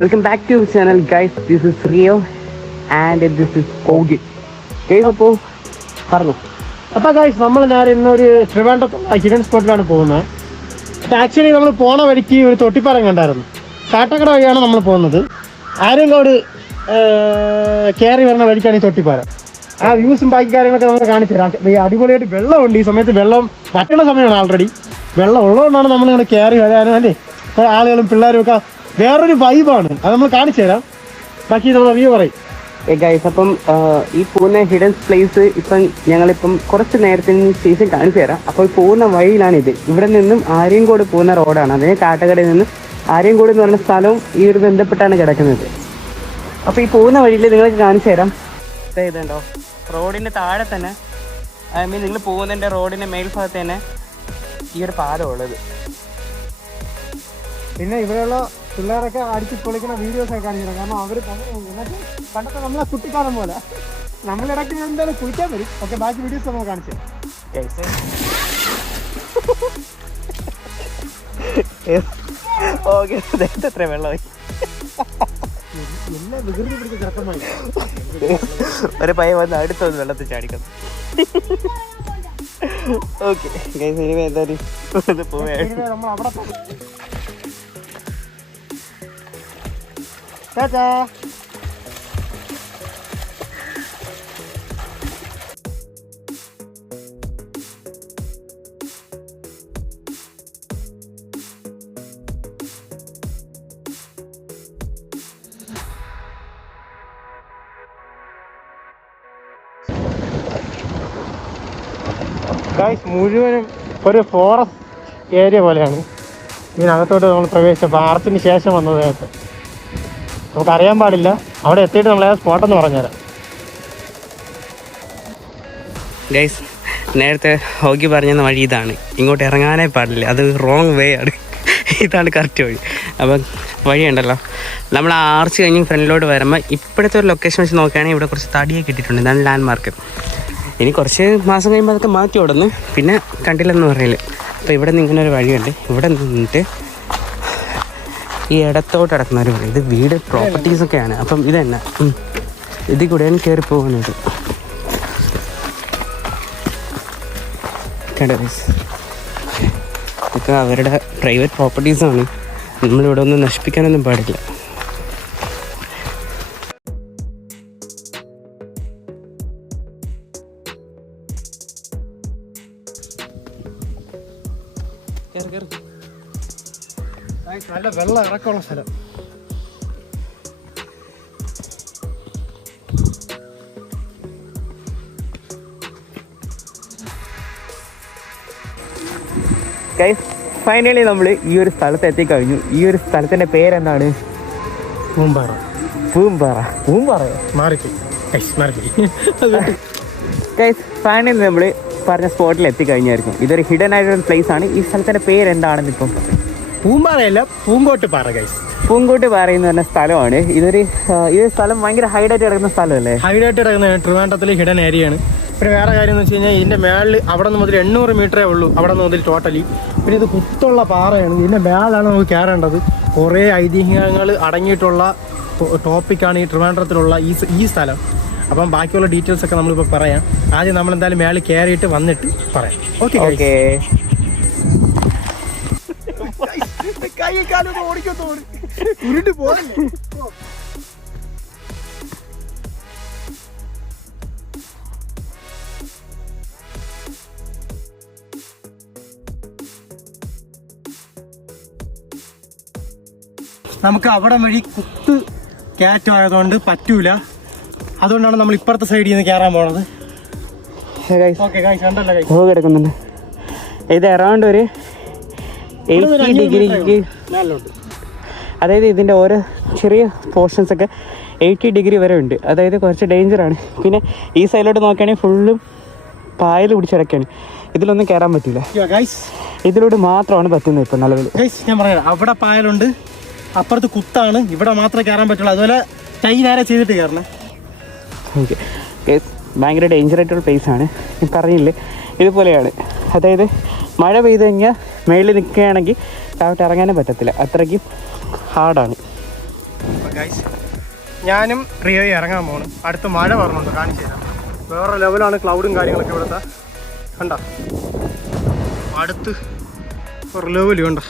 Welcome back to our channel, guys. This is Rio and this is Kogi. Guys, അപ്പോൾ guys നമ്മൾ ഇന്നൊരു ട്രിവാൻഡ്രത്തുള്ള hidden സ്പോട്ടിലാണ് പോകുന്നത്. അപ്പോൾ actually നമ്മൾ പോണ വഴിക്ക് ഒരു തൊട്ടിപ്പാലം കണ്ടായിരുന്നു. കാട്ടക്കട വഴിയാണ് നമ്മൾ പോകുന്നത്. ആര്യങ്കോട് കയറി വരുന്ന വഴിക്കാണ് ഈ തൊട്ടിപ്പാലം. ആ വ്യൂസും ബാക്കി കാര്യങ്ങളൊക്കെ നമ്മൾ കാണിച്ചു തരാം. അടിപൊളിയായിട്ട് വെള്ളമുണ്ട്. ഈ സമയത്ത് വെള്ളം വറ്റുന്ന സമയമാണ്. ആൾറെഡി വെള്ളം ഉള്ളതുകൊണ്ടാണ് നമ്മളിങ്ങനെ കയറി വരാനും അല്ലേ ആളുകളും പിള്ളേരും ഒക്കെ വേറൊരു വൈബാണ്. അത് നമ്മൾ കാണിച്ചു തരാം. ബാക്കി നമ്മൾ വ്യൂ പറയും. ഗൈസ്, അപ്പം ഈ പോകുന്ന ഹിഡൻ പ്ലേസ് ഇപ്പം ഞങ്ങളിപ്പം കുറച്ച് നേരത്തിന് ശേഷം കാണിച്ചു തരാം. അപ്പോൾ പോകുന്ന വഴിയിലാണിത്. ഇവിടെ നിന്നും ആര്യങ്കോട് പോകുന്ന റോഡാണ്. അതേ കാട്ടക്കടയിൽ നിന്ന് ആര്യങ്കോട് എന്ന് പറയുന്ന സ്ഥലവും ഈ ഒരു ബന്ധപ്പെട്ടാണ് കിടക്കുന്നത്. അപ്പോൾ ഈ പോകുന്ന വഴിയിൽ നിങ്ങൾക്ക് കാണിച്ചു തരാം. ഇതുണ്ടോ, റോഡിൻ്റെ താഴെ തന്നെ, ഐ മീൻ നിങ്ങൾ പോകുന്നതിൻ്റെ റോഡിൻ്റെ മേൽഭാഗത്ത് തന്നെ ഈ ഒരു പാലമുള്ളത്. പിന്നെ ഇവിടെയുള്ള പിള്ളേരൊക്കെ അടിച്ച് പൊളിക്കുന്ന വീഡിയോസൊക്കെ കാണിക്കണം. കാരണം അവർ പണ്ടത്തെ നമ്മളെ കുട്ടിക്കാലം പോലെ നമ്മളിടയ്ക്ക് എന്തായാലും കുളിക്കാൻ വരും. ഓക്കെ, ബാക്കി വീഡിയോസ് നമ്മൾ കാണിച്ചു എത്ര വെള്ളമായി എല്ലാം വികൃതി പിടിച്ച ചെറുക്കമായി ഒരു പയ്യ വന്ന് അടുത്തൊന്ന് വെള്ളത്തിൽ ചാടിക്കണം. ഓക്കെ എന്തായാലും പോവുകയാണ്. നമ്മൾ അവിടെ ടാറ്റാ. ഗൈസ്, മുഴുവനും ഒരു ഫോറസ്റ്റ് ഏരിയ പോലെയാണ്. ഇതിനകത്തോട്ട് നമ്മൾ പ്രവേശിച്ചപ്പോൾ ആർച്ചിന് ശേഷം വന്നതായിട്ട് നമുക്കറിയാൻ പാടില്ല. അവിടെ എത്തിയിട്ട് നമ്മളെ സ്പോട്ടെന്ന് പറഞ്ഞുതരാം. ഗൈസ്, നേരത്തെ ഹോഗി പറഞ്ഞ വഴി ഇതാണ്. ഇങ്ങോട്ട് ഇറങ്ങാനേ പാടില്ല, അത് റോങ് വേ ആണ്. ഇതാണ് കറക്റ്റ് വഴി. അപ്പം വഴിയുണ്ടല്ലോ, നമ്മൾ ആ ആർച്ച് കഴിഞ്ഞ് ഫ്രണ്ടിലോട്ട് വരുമ്പോൾ ഇപ്പോഴത്തെ ഒരു ലൊക്കേഷൻ വെച്ച് നോക്കുകയാണെങ്കിൽ ഇവിടെ കുറച്ച് തടിയൊക്കെ ഇട്ടിട്ടുണ്ട്. ഇതാണ് ലാൻഡ് മാർക്ക്. ഇനി കുറച്ച് മാസം കഴിയുമ്പോൾ അതൊക്കെ മാറ്റി ഓടുന്നു, പിന്നെ കണ്ടില്ലെന്ന് പറയില്ല. അപ്പോൾ ഇവിടെ നിന്ന് ഇങ്ങനെ ഒരു വഴിയുണ്ട്. ഇവിടെ നിന്നിട്ട് ഈ ഇടത്തോട്ട് കിടക്കുന്ന ഒരു വഴി. ഇത് വീട് പ്രോപ്പർട്ടീസൊക്കെയാണ്. അപ്പം ഇത് തന്നെ ഇതിൽ കൂടെയാണ് കയറി പോകുന്നത്. ഇതൊക്കെ അവരുടെ പ്രൈവറ്റ് പ്രോപ്പർട്ടീസാണ്. നമ്മളിവിടെ ഒന്നും നശിപ്പിക്കാനൊന്നും പാടില്ല. നല്ല വെള്ളം ഇറക്കമുള്ള സ്ഥലം. ഗൈസ്, ഫൈനലി നമ്മൾ ഈ ഒരു സ്ഥലത്ത് എത്തിക്കഴിഞ്ഞു. ഈ ഒരു സ്ഥലത്തിൻ്റെ പേരെന്താണ്? പൂമ്പാറ. പൂമ്പാറ. പൂമ്പാറയോ? മാറിപ്പോയി. ഗൈസ്, ഫൈനലി നമ്മൾ പറഞ്ഞ സ്പോട്ടിൽ എത്തിക്കഴിഞ്ഞായിരിക്കും. ഇതൊരു ഹിഡൻ ആയിട്ടുള്ള പ്ലേസ് ആണ്. ഈ സ്ഥലത്തിൻ്റെ പേരെന്താണെന്ന് ഇപ്പം പൂമ്പാറയല്ല, പൂങ്കോട്ട് പാറ. ഗൈസ്, പൂങ്കോട്ട് പാറ എന്ന് പറഞ്ഞ സ്ഥലമാണ്. ഈ സ്ഥലം ഭയങ്കര ഹൈഡായിട്ട് കിടക്കുന്ന സ്ഥലമല്ലേ? ഹൈഡായിട്ട് കിടക്കുന്ന ട്രിവാൻഡ്രത്തിലെ ഹിഡൻ ഏരിയയാണ്. പിന്നെ വേറെ കാര്യം എന്ന് വെച്ച് കഴിഞ്ഞാൽ ഇതിൻ്റെ മേളിൽ അവിടെ നിന്ന് മുതൽ 800 മീറ്ററേ ഉള്ളൂ. അവിടെ നിന്ന് മുതൽ ടോട്ടലി. പിന്നെ ഇത് കുത്തുള്ള പാറയാണ്. ഇതിൻ്റെ മേലാണ് നമുക്ക് കയറേണ്ടത്. കുറേ ഐതിഹ്യങ്ങൾ അടങ്ങിയിട്ടുള്ള ടോപ്പിക്കാണ് ഈ ട്രിവാൻഡ്രത്തിലുള്ള ഈ സ്ഥലം. അപ്പം ബാക്കിയുള്ള ഡീറ്റെയിൽസ് ഒക്കെ നമ്മളിപ്പോൾ പറയാം. ആദ്യം നമ്മളെന്തായാലും മേളിൽ കയറിയിട്ട് വന്നിട്ട് പറയാം. Okay okay. ഉരുട്ട് പോകല്ലേ. നമുക്ക് അവിടെ വഴി കുത്ത് കയറ്റമായതുകൊണ്ട് പറ്റൂല. അതുകൊണ്ടാണ് നമ്മൾ ഇപ്പുറത്തെ സൈഡിൽ നിന്ന് കയറാൻ പോണത്. കിടക്കുന്നുണ്ട്. ഇത് അറൗണ്ട് ഒരു 80 ഡിഗ്രിക്ക്, അതായത് ഇതിൻ്റെ ഓരോ ചെറിയ പോർഷൻസൊക്കെ 80 ഡിഗ്രി വരെ ഉണ്ട്. അതായത് കുറച്ച് ഡേഞ്ചറാണ്. പിന്നെ ഈ സൈഡിലോട്ട് നോക്കുകയാണെങ്കിൽ ഫുള്ളും പായൽ പിടിച്ചിടക്കാണ്. ഇതിലൊന്നും കയറാൻ പറ്റില്ല. ഇതിലൂടെ മാത്രമാണ് പറ്റുന്നത് ഇപ്പം നിലവിൽ. ഞാൻ പറയാം, അവിടെ പായലുണ്ട്, അപ്പുറത്ത് കുത്താണ്. ഇവിടെ മാത്രമേ കയറാൻ പറ്റുള്ളൂ. അതുപോലെ ടൈ നേരെ ചെയ്തിട്ട് കയറണം. ഓക്കെ. ഭയങ്കര ഡേഞ്ചറായിട്ടുള്ള പ്ലേസാണ്. പറഞ്ഞില്ലേ, ഇതുപോലെയാണ്. അതായത് മഴ പെയ്ത് കഴിഞ്ഞാൽ മേളിൽ നിൽക്കുകയാണെങ്കിൽ താഴോട്ട് ഇറങ്ങാനും പറ്റത്തില്ല. അത്രയ്ക്കും ഹാർഡാണ്. ഞാനും റിയോയും ഇറങ്ങാൻ പോകണം. അടുത്ത് മഴ പറഞ്ഞുണ്ട്, കാണിച്ചു തരാം. വേറെ ലെവലാണ് ക്ലൗഡും കാര്യങ്ങളൊക്കെ ഇവിടുത്തെ. കണ്ട അടുത്ത് ഒരു ലെവല് കണ്ട.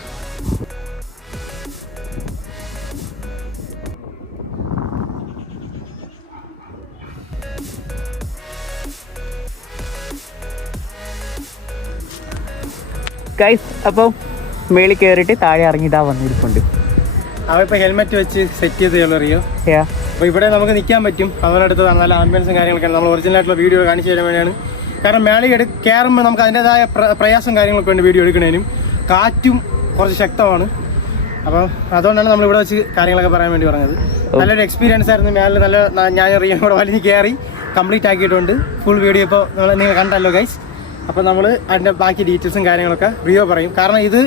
ഗൈസ് അപ്പോൾ മേളിൽ കയറിയിട്ട് താഴെ ഇറങ്ങിയിട്ടാ വന്നിരിപ്പുണ്ട്. അവ ഹെൽമെറ്റ് വെച്ച് സെറ്റ് ചെയ്ത് അറിയോ. അപ്പോൾ ഇവിടെ നമുക്ക് നിൽക്കാൻ പറ്റും. അതുപോലെ അടുത്തതാണ് നല്ല ആംബുലൻസും കാര്യങ്ങളൊക്കെ. നമ്മൾ ഒറിജിനൽ ആയിട്ടുള്ള വീഡിയോ കാണിച്ചു തരാൻ വേണ്ടിയാണ്. കാരണം മേളിൽ കയറുമ്പോൾ നമുക്ക് അതിൻ്റെതായ പ്രയാസം കാര്യങ്ങളൊക്കെ ഉണ്ട് വീഡിയോ എടുക്കുന്നതിനും. കാറ്റും കുറച്ച് ശക്തമാണ്. അപ്പം അതുകൊണ്ടാണ് നമ്മൾ ഇവിടെ വെച്ച് കാര്യങ്ങളൊക്കെ പറയാൻ വേണ്ടി പറഞ്ഞത്. നല്ലൊരു എക്സ്പീരിയൻസ് ആയിരുന്നു. മേളിൽ നല്ല ഞാൻ റിയോ കൂടെ വലിഞ്ഞ് കയറി കംപ്ലീറ്റ് ആക്കിയിട്ടുണ്ട്. ഫുൾ വീഡിയോ ഇപ്പോൾ നിങ്ങൾ കണ്ടല്ലോ ഗൈസ്. അപ്പോൾ നമ്മൾ അതിൻ്റെ ബാക്കി ഡീറ്റെയിൽസും കാര്യങ്ങളൊക്കെ റിയോ പറയും. കാരണം ഇത്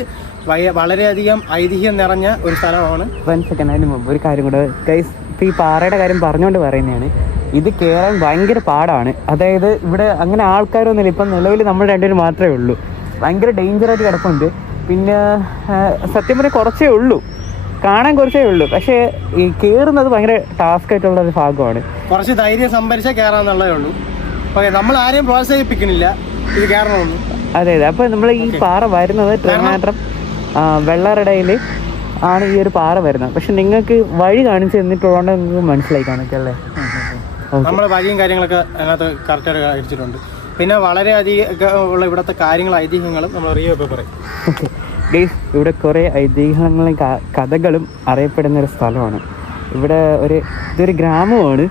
വളരെയധികം ഐതിഹ്യം നിറഞ്ഞ ഒരു സ്ഥലമാണ്. 1 സെക്കൻഡ് അതിന് മുമ്പ് ഒരു കാര്യം കൂടെ ഗൈസ്, ഇപ്പോൾ ഈ പാറയുടെ കാര്യം പറഞ്ഞുകൊണ്ട് പറയുന്നതാണ്. ഇത് കയറാൻ ഭയങ്കര പാടാണ്. അതായത് ഇവിടെ അങ്ങനെ ആൾക്കാരൊന്നുമില്ല. ഇപ്പം നിലവിൽ നമ്മൾ രണ്ടുപേരും മാത്രമേ ഉള്ളൂ. ഭയങ്കര ഡേഞ്ചറായിട്ട് കിടപ്പുണ്ട്. പിന്നെ സത്യം പറഞ്ഞാൽ കുറച്ചേ ഉള്ളൂ, കാണാൻ കുറച്ചേ ഉള്ളൂ. പക്ഷേ ഈ കയറുന്നത് ഭയങ്കര ടാസ്ക് ആയിട്ടുള്ള ഒരു ഭാഗമാണ്. കുറച്ച് ധൈര്യം സംഭരിച്ചാൽ കയറാന്നുള്ളതേ ഉള്ളൂ. ഓക്കെ, നമ്മൾ ആരെയും പ്രോത്സാഹിപ്പിക്കുന്നില്ല ഇത് കയറണമെന്ന്. അതെ അതെ. അപ്പോൾ നമ്മൾ ഈ പാറ വരുന്നത് ട്രിവാൻഡ്രം വെള്ളറടയിൽ ആണ് ഈ ഒരു പാറ വരുന്നത്. പക്ഷെ നിങ്ങൾക്ക് വഴി കാണിച്ച് തന്നിട്ടുള്ളതുകൊണ്ട് നിങ്ങൾക്ക് മനസ്സിലായി കാണിക്കല്ലേ. നമ്മൾ വഴിയും കാര്യങ്ങളൊക്കെ അതിനകത്ത് കറക്റ്റായിട്ട് അടിച്ചിട്ടുണ്ട്. പിന്നെ വളരെ അധികം ഉള്ള ഇവിടുത്തെ കാര്യങ്ങളും ഐതിഹ്യങ്ങളും നമ്മൾ റിയോ ഇപ്പോൾ പറയും. ഗൈസ്, ഇവിടെ കുറേ ഐതിഹ്യങ്ങളും കഥകളും അറിയപ്പെടുന്ന ഒരു സ്ഥലമാണ്. ഇവിടെ ഇതൊരു ഗ്രാമമാണ്.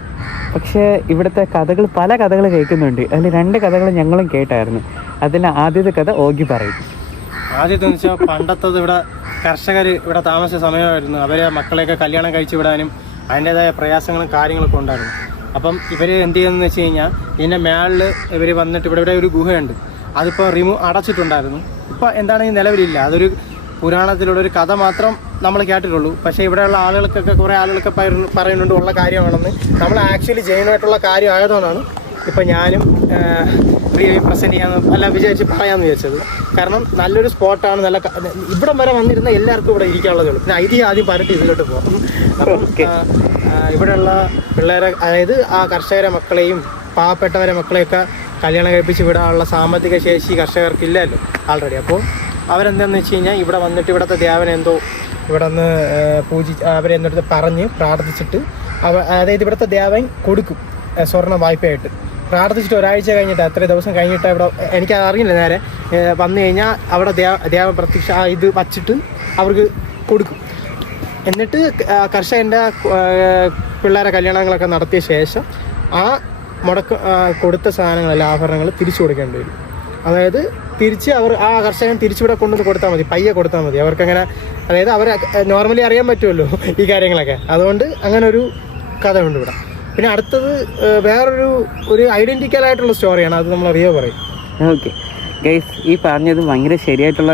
പക്ഷേ ഇവിടുത്തെ കഥകൾ, പല കഥകൾ കേൾക്കുന്നുണ്ട്. അതിൽ 2 കഥകൾ ഞങ്ങളും കേട്ടായിരുന്നു. അതിൽ ആദ്യത്തെ കഥ ഓഗി പറയും. ആദ്യത്തെ എന്ന് വെച്ചാൽ പണ്ടത്തത് ഇവിടെ കർഷകർ ഇവിടെ താമസിച്ച സമയമായിരുന്നു. അവരെ മക്കളെയൊക്കെ കല്യാണം കഴിച്ചു വിടാനും അതിൻ്റെതായ പ്രയാസങ്ങളും കാര്യങ്ങളൊക്കെ ഉണ്ടായിരുന്നു. അപ്പം ഇവർ എന്ത് ചെയ്യുന്നതെന്ന് വെച്ച് കഴിഞ്ഞാൽ ഇതിൻ്റെ മേളിൽ ഇവർ വന്നിട്ട് ഇവിടെ ഒരു ഗുഹയുണ്ട്. അതിപ്പോൾ അടച്ചിട്ടുണ്ടായിരുന്നു. ഇപ്പോൾ എന്താണെങ്കിൽ നിലവിലില്ല. അതൊരു പുരാണത്തിലുള്ളൊരു കഥ മാത്രം നമ്മൾ കേട്ടിട്ടുള്ളൂ. പക്ഷേ ഇവിടെയുള്ള ആളുകൾക്കൊക്കെ കുറേ ആളുകളൊക്കെ പറയുന്നുണ്ട് ഉള്ള കാര്യമാണെന്ന്. നമ്മൾ ആക്ച്വലി ജെയിനായിട്ടുള്ള കാര്യം ആയതുകൊണ്ടാണ് ഇപ്പം ഞാനും പ്രസൻറ്റ് ചെയ്യാൻ വിചാരിച്ച് പറയാമെന്ന് വിചാരിച്ചത്. കാരണം നല്ലൊരു സ്പോട്ടാണ്. ഇവിടം വരെ വന്നിരുന്ന എല്ലാവർക്കും ഇവിടെ ഇരിക്കാനുള്ളതേ ഉള്ളൂ. പിന്നെ ഐതിഹ്യം ആദ്യം പറഞ്ഞിട്ട് ഇതിലോട്ട് പോകും. അപ്പം ഇവിടെയുള്ള പിള്ളേരെ, അതായത് ആ കർഷകരെ മക്കളെയും പാവപ്പെട്ടവരെ മക്കളെയൊക്കെ കല്യാണം കഴിപ്പിച്ച് വിടാനുള്ള സാമ്പത്തിക ശേഷി കർഷകർക്കില്ലല്ലോ ആൾറെഡി. അപ്പോൾ അവരെന്താണെന്ന് വെച്ച് കഴിഞ്ഞാൽ ഇവിടെ വന്നിട്ട് ഇവിടുത്തെ ദേവനെന്തോ ഇവിടെ നിന്ന് അവരെന്തെടുത്ത് പറഞ്ഞ് പ്രാർത്ഥിച്ചിട്ട് അതായത് ഇവിടുത്തെ ദേവൻ കൊടുക്കും സ്വർണ്ണ വായ്പയായിട്ട്. പ്രാർത്ഥിച്ചിട്ട് ഒരാഴ്ച കഴിഞ്ഞിട്ട്, എത്ര ദിവസം കഴിഞ്ഞിട്ട് ഇവിടെ എനിക്ക് അറിയില്ല നേരെ, വന്നു കഴിഞ്ഞാൽ അവിടെ ദേവൻ പ്രത്യക്ഷ ഇത് വച്ചിട്ട് അവർക്ക് കൊടുക്കും. എന്നിട്ട് കർഷകൻ്റെ പിള്ളേരെ കല്യാണങ്ങളൊക്കെ നടത്തിയ ശേഷം ആ കൊടുത്ത സാധനങ്ങളല്ല ആഭരണങ്ങൾ തിരിച്ചു കൊടുക്കേണ്ടി വരും. അതായത് തിരിച്ച് ആ കർഷകൻ തിരിച്ചിവിടെ കൊണ്ടുവന്ന് കൊടുത്താൽ മതി, പയ്യെ കൊടുത്താൽ മതി. അവർക്കങ്ങനെ, അതായത് അവർ നോർമലി അറിയാൻ പറ്റുമല്ലോ ഈ കാര്യങ്ങളൊക്കെ. അതുകൊണ്ട് അങ്ങനെ ഒരു കഥ ഉണ്ട് ഇവിടെ. പിന്നെ അടുത്തത് വേറൊരു ഐഡൻറ്റിക്കലായിട്ടുള്ള സ്റ്റോറിയാണ്. അത് നമ്മൾ റിയോ പറയും. ഓക്കെ ഗൈസ്, ഈ പറഞ്ഞത് ഭയങ്കര ശരിയായിട്ടുള്ള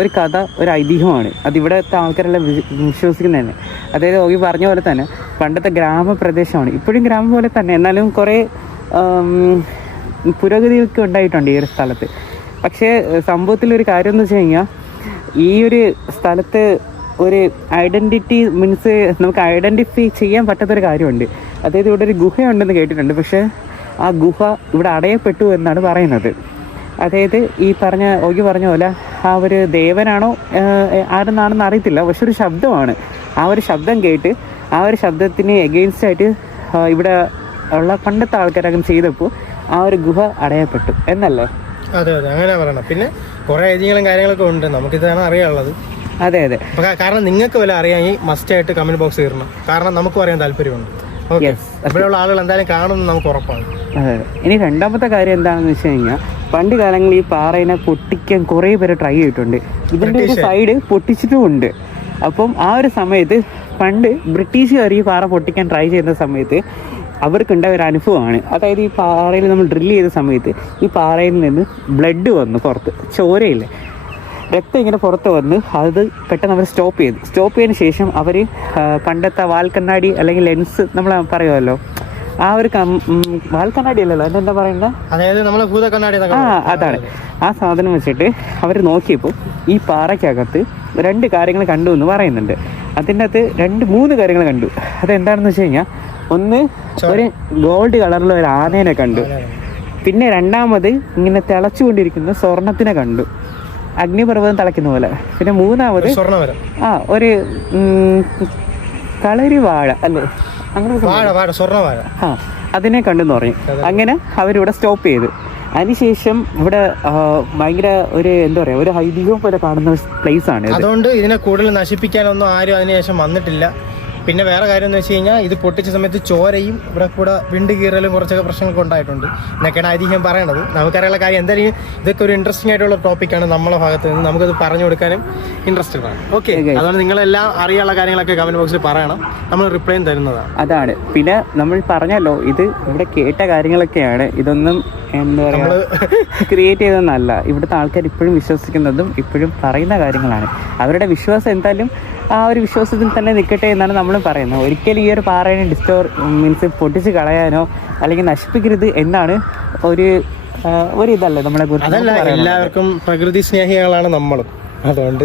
ഒരു കഥ, ഒരു ഐതിഹ്യമാണ്. അതിവിടുത്തെ ആൾക്കാരെല്ലാം വിശ്വസിക്കുന്നത്. അതായത് ഓഗി പറഞ്ഞ പോലെ തന്നെ പണ്ടത്തെ ഗ്രാമപ്രദേശമാണ്. ഇപ്പോഴും ഗ്രാമം പോലെ തന്നെ, എന്നാലും കുറേ പുരോഗതിയൊക്കെ ഉണ്ടായിട്ടുണ്ട് ഈ ഒരു സ്ഥലത്ത്. പക്ഷേ സംഭവത്തിലൊരു കാര്യം എന്ന് വെച്ച് കഴിഞ്ഞാൽ, ഈ ഒരു സ്ഥലത്ത് ഒരു ഐഡൻറ്റിറ്റി മീൻസ് നമുക്ക് ഐഡൻറ്റിഫൈ ചെയ്യാൻ പറ്റാത്തൊരു കാര്യമുണ്ട്. അതായത് ഇവിടെ ഒരു ഗുഹയുണ്ടെന്ന് കേട്ടിട്ടുണ്ട്. പക്ഷേ ആ ഗുഹ ഇവിടെ അടയപ്പെട്ടു എന്നാണ് പറയുന്നത്. അതായത് ഈ ഓഗി പറഞ്ഞ പോലെ ആ ഒരു ദേവനാണോ ആരെന്നാണെന്ന് അറിയത്തില്ല. പക്ഷെ ഒരു ശബ്ദമാണ്. ആ ഒരു ശബ്ദം കേട്ട് ആ ഒരു ശബ്ദത്തിന് എഗെയിൻസ്റ്റ് ആയിട്ട് ഇവിടെ ഉള്ള പണ്ടത്തെ ആൾക്കാരൊക്കെ ചെയ്തപ്പോൾ ആ ഒരു ഗുഹ അടയപ്പെട്ടു എന്നല്ലേ? അതെ അതെ, അങ്ങനെ പറയണം. പിന്നെ കുറേ ഐതിഹ്യങ്ങളും കാര്യങ്ങളൊക്കെ ഉണ്ട്. നമുക്കിതാണ് അറിയാനുള്ളത്. അതെ അതെ. കാരണം നിങ്ങൾക്ക് വല്ല അറിയാമെങ്കിൽ മസ്റ്റായിട്ട് കമന്റ് ബോക്സ് കയറണം. കാരണം നമുക്കും അറിയാൻ താല്പര്യമുണ്ട്. ഇവിടെയുള്ള ആളുകൾ എന്തായാലും കാണുമെന്ന് നമുക്ക് ഉറപ്പാണ്. അതെ. ഇനി രണ്ടാമത്തെ കാര്യം എന്താണെന്ന് വെച്ച് കഴിഞ്ഞാൽ, പണ്ട് കാലങ്ങളിൽ ഈ പാറയിനെ പൊട്ടിക്കാൻ കുറേ പേര് ട്രൈ ചെയ്തിട്ടുണ്ട്. ഇതിൻ്റെ ഒരു സൈഡ് പൊട്ടിച്ചിട്ടുമുണ്ട്. അപ്പം ആ ഒരു സമയത്ത് പണ്ട് ബ്രിട്ടീഷുകാർ ഈ പാറ പൊട്ടിക്കാൻ ട്രൈ ചെയ്യുന്ന സമയത്ത് അവർക്കുണ്ടായ ഒരു അനുഭവമാണ്. അതായത് ഈ പാറയിൽ നമ്മൾ ഡ്രില്ല് ചെയ്ത സമയത്ത് ഈ പാറയിൽ നിന്ന് ബ്ലഡ് വന്നു പുറത്ത്, ചോരയില്ല, രക്തം ഇങ്ങനെ പുറത്ത് വന്ന് അത് പെട്ടെന്ന് അവർ സ്റ്റോപ്പ് ചെയ്തതിന് ശേഷം അവർ പണ്ടത്തെ വാൽക്കണ്ണാടി അല്ലെങ്കിൽ ലെൻസ് നമ്മൾ പറയുമല്ലോ, ആ ഒരു വാൽക്കണ്ണാടി അല്ലല്ലോ, അതെന്താ പറയുന്നത്, അതായത് നമ്മൾ ഭൂതക്കണ്ണാടി, അതാണ്. ആ സാധനം വെച്ചിട്ട് അവർ നോക്കിയപ്പോൾ ഈ പാറയ്ക്കകത്ത് 2 കാര്യങ്ങൾ കണ്ടു എന്ന് പറയുന്നുണ്ട്. അതിൻ്റെ അകത്ത് 3 കാര്യങ്ങൾ കണ്ടു. അതെന്താണെന്ന് വെച്ച് കഴിഞ്ഞാൽ, ഒന്ന് ഒരു ഗോൾഡ് കളറിലുള്ള ഒരു ആനേനെ കണ്ടു. പിന്നെ രണ്ടാമത് ഇങ്ങനെ തിളച്ചുകൊണ്ടിരിക്കുന്ന സ്വർണത്തിനെ കണ്ടു, അഗ്നിപർവ്വതം തിളയ്ക്കുന്ന പോലെ. പിന്നെ മൂന്നാമത് ഒരു കളരി വാഴ അല്ലേ, അങ്ങനെ അതിനെ കണ്ടെന്ന് പറഞ്ഞു. അങ്ങനെ അവരിവിടെ സ്റ്റോപ്പ് ചെയ്തു. അതിനുശേഷം ഇവിടെ ഭയങ്കര ഒരു എന്താ പറയുക, ഒരു ഐതിഹ്യം പോലെ കാണുന്ന പ്ലേസ് ആണ്. അതുകൊണ്ട് ഇതിനെ കൂടുതൽ നശിപ്പിക്കാനൊന്നും ആരും അതിനുശേഷം വന്നിട്ടില്ല. പിന്നെ വേറെ കാര്യം എന്ന് വെച്ച് കഴിഞ്ഞാൽ, ഇത് പൊട്ടിച്ച സമയത്ത് ചോരയും ഇവിടെ കൂടെ വിണ്ട് കീറലും കുറച്ചൊക്കെ പ്രശ്നങ്ങളൊക്കെ ഉണ്ടായിട്ടുണ്ട് എന്നൊക്കെയാണ് ഐതിഹ്യം പറയണത്. നമുക്കറിയുള്ള കാര്യം എന്തായാലും ഇതൊക്കെ ഒരു ഇൻട്രസ്റ്റിംഗ് ആയിട്ടുള്ള ടോപ്പിക്കാണ് നമ്മളെ ഭാഗത്ത് നിന്ന്. നമുക്കത് പറഞ്ഞു കൊടുക്കാനും ഇൻട്രസ്റ്റഡ് ആണ്. ഓക്കെ, അതുകൊണ്ട് നിങ്ങളെല്ലാം അറിയാനുള്ള കാര്യങ്ങളൊക്കെ കമന്റ് ബോക്സിൽ പറയണം, നമ്മൾ റിപ്ലൈയും തരുന്നതാണ്. അതാണ്. പിന്നെ നമ്മൾ പറഞ്ഞല്ലോ, ഇത് ഇവിടെ കേട്ട കാര്യങ്ങളൊക്കെയാണ്, ഇതൊന്നും എന്താ പറയുക ക്രിയേറ്റ് ചെയ്തതെന്നല്ല. ഇവിടുത്തെ ആൾക്കാർ ഇപ്പോഴും വിശ്വസിക്കുന്നതും ഇപ്പോഴും പറയുന്ന കാര്യങ്ങളാണ്. അവരുടെ വിശ്വാസം എന്തായാലും ആ ഒരു വിശ്വാസത്തിൽ തന്നെ നിൽക്കട്ടെ എന്നാണ് നമ്മൾ പറയുന്നത്. ഒരിക്കലും ഈ ഒരു പാറയെ മീൻസ് പൊട്ടിച്ച് കളയാനോ അല്ലെങ്കിൽ നശിപ്പിക്കരുത് എന്നാണ് ഒരു ഇതല്ലേ നമ്മളെ കുറിച്ച്. അതല്ല, എല്ലാവർക്കും പ്രകൃതി സ്നേഹികളാണ് നമ്മളും, അതുകൊണ്ട്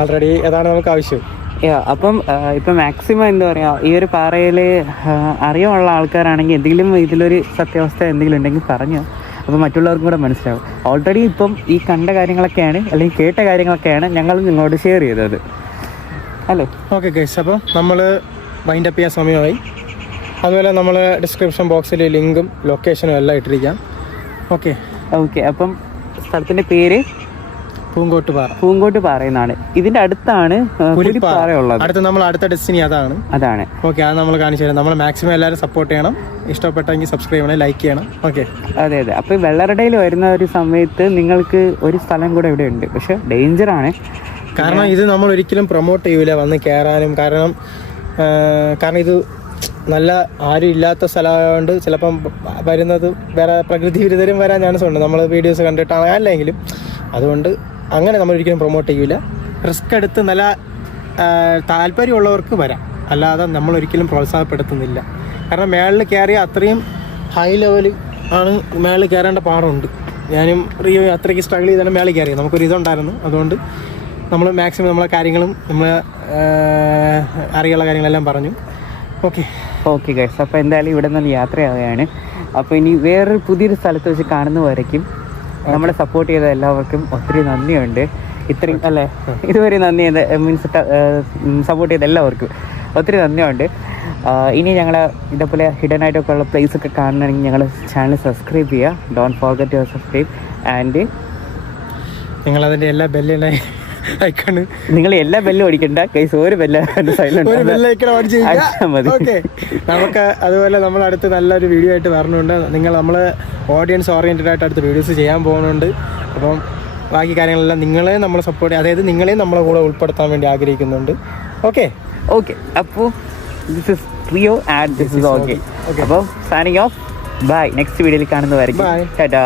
ആൾറെഡി അതാണ് നമുക്ക് ആവശ്യം. അപ്പം ഇപ്പം മാക്സിമം എന്താ പറയുക, ഈ ഒരു പാറയിൽ അറിയാനുള്ള ആൾക്കാരാണെങ്കിൽ എന്തെങ്കിലും ഇതിലൊരു സത്യാവസ്ഥ എന്തെങ്കിലും ഉണ്ടെങ്കിൽ പറഞ്ഞു, അപ്പോൾ മറ്റുള്ളവർക്കും കൂടെ മനസ്സിലാവും. ഓൾറെഡി ഇപ്പം ഈ കണ്ട കാര്യങ്ങളൊക്കെയാണ് അല്ലെങ്കിൽ കേട്ട കാര്യങ്ങളൊക്കെയാണ് ഞങ്ങൾ നിങ്ങളോട് ഷെയർ ചെയ്തത് അല്ലേ. ഓക്കെ ഗൈസ്, അപ്പം നമ്മൾ വൈൻഡ് അപ്പ് ചെയ്യാൻ സമയമായി. അതുപോലെ നമ്മൾ ഡിസ്ക്രിപ്ഷൻ ബോക്സിൽ ലിങ്കും ലൊക്കേഷനും എല്ലാം ഇട്ടിരിക്കാം. ഓക്കെ, അപ്പം സ്ഥലത്തിൻ്റെ പേര് പൂങ്കോട്ട് പാറ എന്നാണ്. ഇതിന്റെ അടുത്താണ് പുലിപ്പാറ ഉള്ളത്. അടുത്ത ഡെസ്റ്റിനി അതാണ്. ഓക്കെ, അത് നമ്മൾ കാണിച്ചു തരാം. നമ്മൾ മാക്സിമം എല്ലാവരും സപ്പോർട്ട് ചെയ്യണം. ഇഷ്ടപ്പെട്ടെങ്കിൽ സബ്സ്ക്രൈബ് ചെയ്യണം, ലൈക്ക് ചെയ്യണം. ഓക്കെ, അതെ. അപ്പോൾ വെള്ളറടയിൽ വരുന്ന ഒരു സമയത്ത് നിങ്ങൾക്ക് ഒരു സ്ഥലം കൂടെ ഇവിടെ ഉണ്ട്, പക്ഷെ ഡേഞ്ചറാണ്. കാരണം ഇത് നമ്മൾ ഒരിക്കലും പ്രൊമോട്ട് ചെയ്യൂല വന്ന് കയറാനും. കാരണം ഇത് നല്ല ആരും ഇല്ലാത്ത സ്ഥലമായതുകൊണ്ട് ചിലപ്പം വരുന്നത് വേറെ പ്രകൃതി വിരുദ്ധരും വരാൻ ചാൻസ് ഉണ്ട്, നമ്മൾ വീഡിയോസ് കണ്ടിട്ടാണ് അല്ലെങ്കിലും. അതുകൊണ്ട് അങ്ങനെ നമ്മൾ ഒരിക്കലും പ്രൊമോട്ട് ചെയ്യൂല. റിസ്ക് എടുത്ത് നല്ല താല്പര്യമുള്ളവർക്ക് വരാം, അല്ലാതെ നമ്മൾ ഒരിക്കലും പ്രോത്സാഹപ്പെടുത്തുന്നില്ല. കാരണം മേളിൽ കയറിയ അത്രയും ഹൈ ലെവൽ ആണ്, മേളിൽ കയറേണ്ട പാടുണ്ട്. ഞാനും റിയോ അത്രയ്ക്ക് സ്ട്രഗിൾ ചെയ്താലും മേളിൽ കയറി. നമുക്കൊരു ഇതുണ്ടായിരുന്നു, അതുകൊണ്ട് നമ്മൾ മാക്സിമം നമ്മളെ കാര്യങ്ങളും നമ്മൾ അറിയാനുള്ള കാര്യങ്ങളെല്ലാം പറഞ്ഞു. ഓക്കെ ഗൈസ്, അപ്പോൾ എന്തായാലും ഇവിടെ നിന്ന് യാത്രയാവുകയാണ്. അപ്പോൾ ഇനി വേറൊരു പുതിയൊരു സ്ഥലത്ത് വെച്ച് കാണുന്നവരേക്കും നമ്മളെ സപ്പോർട്ട് ചെയ്ത എല്ലാവർക്കും ഒത്തിരി നന്ദിയുണ്ട്. ഇത്രയും അല്ലേ, ഇതുവരെ നന്ദി ചെയ്ത മീൻസ് സപ്പോർട്ട് ചെയ്ത എല്ലാവർക്കും ഒത്തിരി നന്ദിയുണ്ട്. ഇനി ഞങ്ങൾ ഇതേപോലെ ഹിഡൻ ആയിട്ടൊക്കെ ഉള്ള പ്ലേസ് ഒക്കെ കാണണമെങ്കിൽ ഞങ്ങൾ ചാനൽ സബ്സ്ക്രൈബ് ചെയ്യുക. Don't forget to subscribe. And നിങ്ങളതിൻ്റെ എല്ലാ ബെല്ലും ഐക്കണ്, നിങ്ങൾ എല്ലാ ബെല്ലും അടിക്കണ്ട കൈസ്, ഒരു ബെല്ല് മതി. നമുക്ക് അതുപോലെ നമ്മൾ അടുത്ത് നല്ലൊരു വീഡിയോ ആയിട്ട് വരണുണ്ട്. നമ്മൾ ഓഡിയൻസ് ഓറിയൻറ്റഡ് ആയിട്ട് അടുത്ത വീഡിയോസ് ചെയ്യാൻ പോകുന്നുണ്ട്. അപ്പം ബാക്കി കാര്യങ്ങളെല്ലാം നിങ്ങളെ നമ്മൾ സപ്പോർട്ട് ചെയ്യുക, അതായത് നിങ്ങളെയും നമ്മളെ കൂടെ ഉൾപ്പെടുത്താൻ വേണ്ടി ആഗ്രഹിക്കുന്നുണ്ട്. ഓക്കെ, അപ്പോൾ this is Rio and this is okay. അപ്പോൾ സൈനിങ് ഓഫ്. ബൈ. നെക്സ്റ്റ് വീഡിയോയിൽ കാണുന്നതായിരിക്കും. ടാറ്റാ.